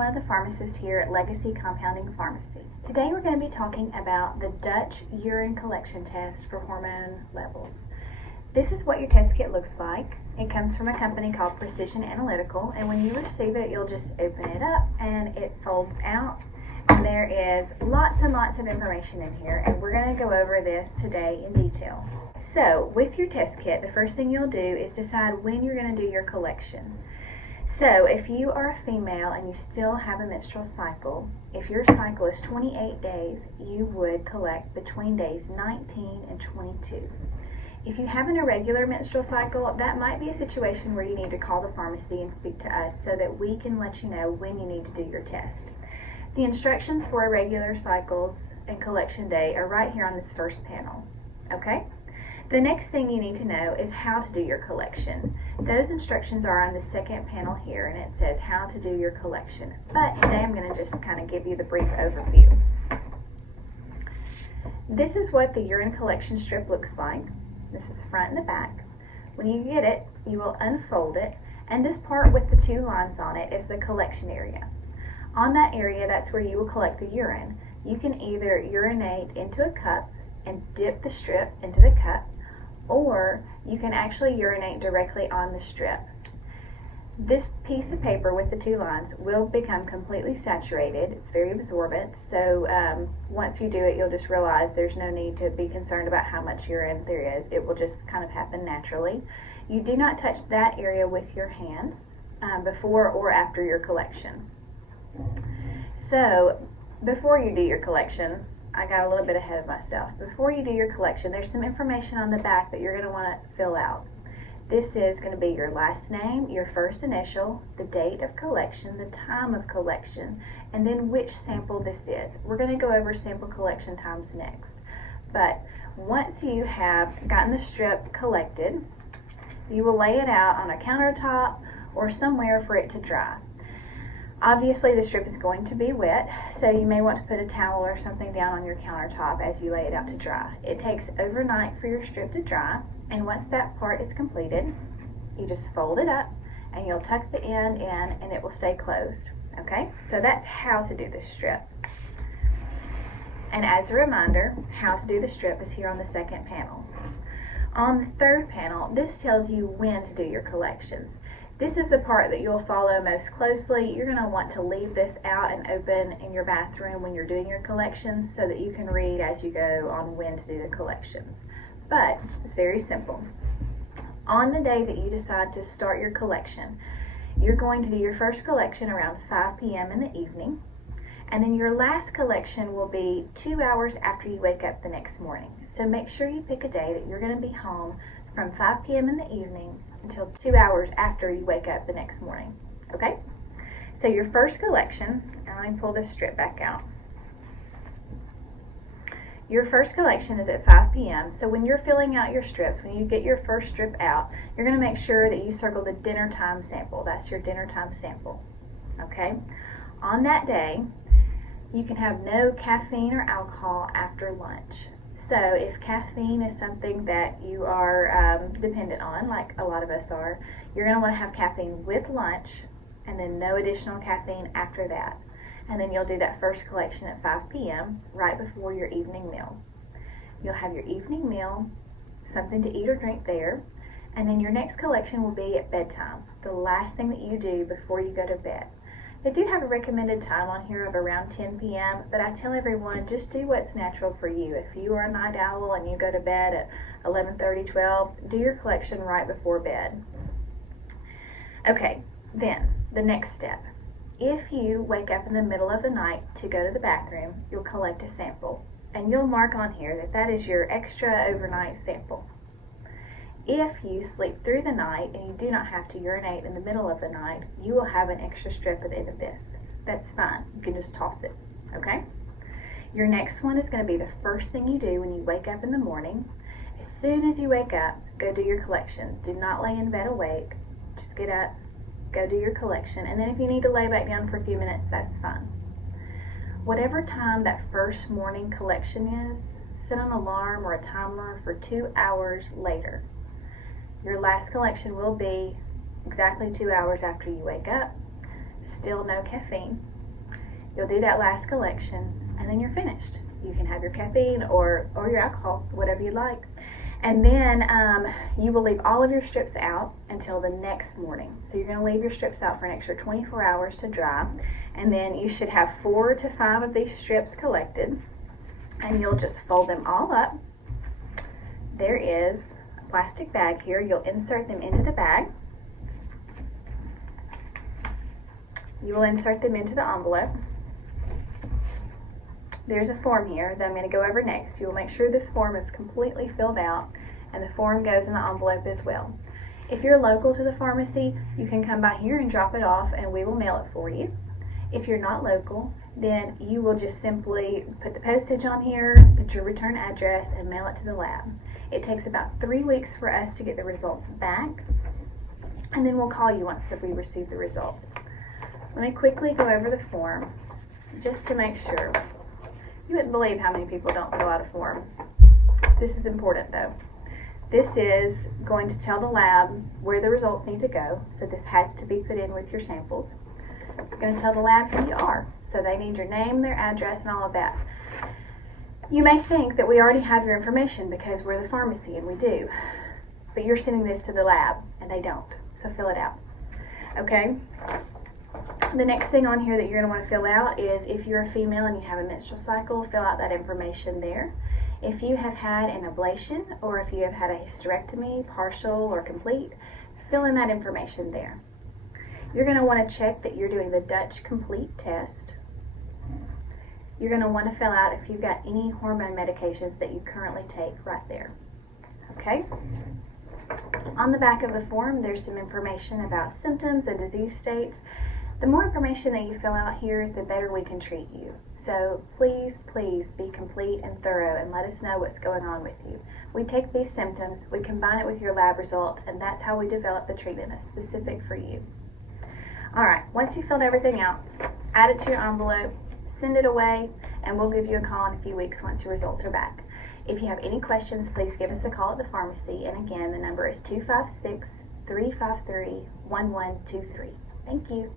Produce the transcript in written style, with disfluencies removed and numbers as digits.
one of the pharmacists here at Legacy Compounding Pharmacy. Today we're going to be talking about the Dutch urine collection test for hormone levels. This is what your test kit looks like. It comes from a company called Precision Analytical, and when you receive it, you'll just open it up and it folds out. And there is lots and lots of information in here, and we're going to go over this today in detail. So, with your test kit, the first thing you'll do is decide when you're going to do your collection. So, if you are a female and you still have a menstrual cycle, if your cycle is 28 days, you would collect between days 19 and 22. If you have an irregular menstrual cycle, that might be a situation where you need to call the pharmacy and speak to us so that we can let you know when you need to do your test. The instructions for irregular cycles and collection day are right here on this first panel, okay? The next thing you need to know is how to do your collection. Those instructions are on the second panel here, and it says how to do your collection. But today I'm going to just kind of give you the brief overview. This is what the urine collection strip looks like. This is the front and the back. When you get it, you will unfold it, and this part with the two lines on it is the collection area. On that area, that's where you will collect the urine. You can either urinate into a cup and dip the strip into the cup, or you can actually urinate directly on the strip. This piece of paper with the two lines will become completely saturated. It's very absorbent, so once you do it, you'll just realize there's no need to be concerned about how much urine there is. It will just kind of happen naturally. You do not touch that area with your hands before or after your collection. So, before you do your collection, I got a little bit ahead of myself. Before you do your collection, there's some information on the back that you're going to want to fill out. This is going to be your last name, your first initial, the date of collection, the time of collection, and then which sample this is. We're going to go over sample collection times next. But once you have gotten the strip collected, you will lay it out on a countertop or somewhere for it to dry. Obviously, the strip is going to be wet, so you may want to put a towel or something down on your countertop as you lay it out to dry. It takes overnight for your strip to dry, and once that part is completed, you just fold it up and you'll tuck the end in and it will stay closed. Okay, so that's how to do this strip. And as a reminder, how to do the strip is here on the second panel. On the third panel, this tells you when to do your collections. This is the part that you'll follow most closely. You're going to want to leave this out and open in your bathroom when you're doing your collections so that you can read as you go on when to do the collections. But it's very simple. On the day that you decide to start your collection, you're going to do your first collection around 5 p.m. in the evening, and then your last collection will be 2 hours after you wake up the next morning. So make sure you pick a day that you're going to be home from 5 p.m. in the evening until 2 hours after you wake up the next morning. Okay? So your first collection, and let me pull this strip back out. Your first collection is at 5 p.m. So when you're filling out your strips, when you get your first strip out, you're going to make sure that you circle the dinner time sample. That's your dinner time sample. Okay? On that day, you can have no caffeine or alcohol after lunch. So if caffeine is something that you are dependent on, like a lot of us are, you're going to want to have caffeine with lunch and then no additional caffeine after that. And then you'll do that first collection at 5 p.m. right before your evening meal. You'll have your evening meal, something to eat or drink there, and then your next collection will be at bedtime, the last thing that you do before you go to bed. They do have a recommended time on here of around 10 p.m., but I tell everyone, just do what's natural for you. If you are a night owl and you go to bed at 11:30, 12, do your collection right before bed. Okay, then, the next step. If you wake up in the middle of the night to go to the bathroom, you'll collect a sample, and you'll mark on here that that is your extra overnight sample. If you sleep through the night and you do not have to urinate in the middle of the night, you will have an extra strip at the end of this. That's fine. You can just toss it, okay? Your next one is going to be the first thing you do when you wake up in the morning. As soon as you wake up, go do your collection. Do not lay in bed awake. Just get up, go do your collection, and then if you need to lay back down for a few minutes, that's fine. Whatever time that first morning collection is, set an alarm or a timer for 2 hours later. Your last collection will be exactly 2 hours after you wake up. Still no caffeine. You'll do that last collection, and then you're finished. You can have your caffeine or your alcohol, whatever you like. And then you will leave all of your strips out until the next morning. So you're going to leave your strips out for an extra 24 hours to dry. And then you should have 4 to 5 of these strips collected. And you'll just fold them all up. There is a plastic bag here. You'll insert them into the bag. You will insert them into the envelope. There's a form here that I'm going to go over next. You will make sure this form is completely filled out, and the form goes in the envelope as well. If you're local to the pharmacy, you can come by here and drop it off, and we will mail it for you. If you're not local, then you will just simply put the postage on here, put your return address, and mail it to the lab. It takes about 3 weeks for us to get the results back, and then we'll call you once that we receive the results. Let me quickly go over the form just to make sure. You wouldn't believe how many people don't fill out a form. This is important though. This is going to tell the lab where the results need to go, so this has to be put in with your samples. It's going to tell the lab who you are, so they need your name, their address, and all of that. You may think that we already have your information because we're the pharmacy, and we do, but you're sending this to the lab, and they don't, so fill it out. Okay? The next thing on here that you're going to want to fill out is if you're a female and you have a menstrual cycle, fill out that information there. If you have had an ablation or if you have had a hysterectomy, partial or complete, fill in that information there. You're going to want to check that you're doing the Dutch Complete test. You're going to want to fill out if you've got any hormone medications that you currently take right there. Okay? On the back of the form, there's some information about symptoms and disease states. The more information that you fill out here, the better we can treat you. So please, please be complete and thorough and let us know what's going on with you. We take these symptoms, we combine it with your lab results, and that's how we develop the treatment that's specific for you. All right, once you've filled everything out, add it to your envelope, send it away, and we'll give you a call in a few weeks once your results are back. If you have any questions, please give us a call at the pharmacy. And again, the number is 256-353-1123. Thank you.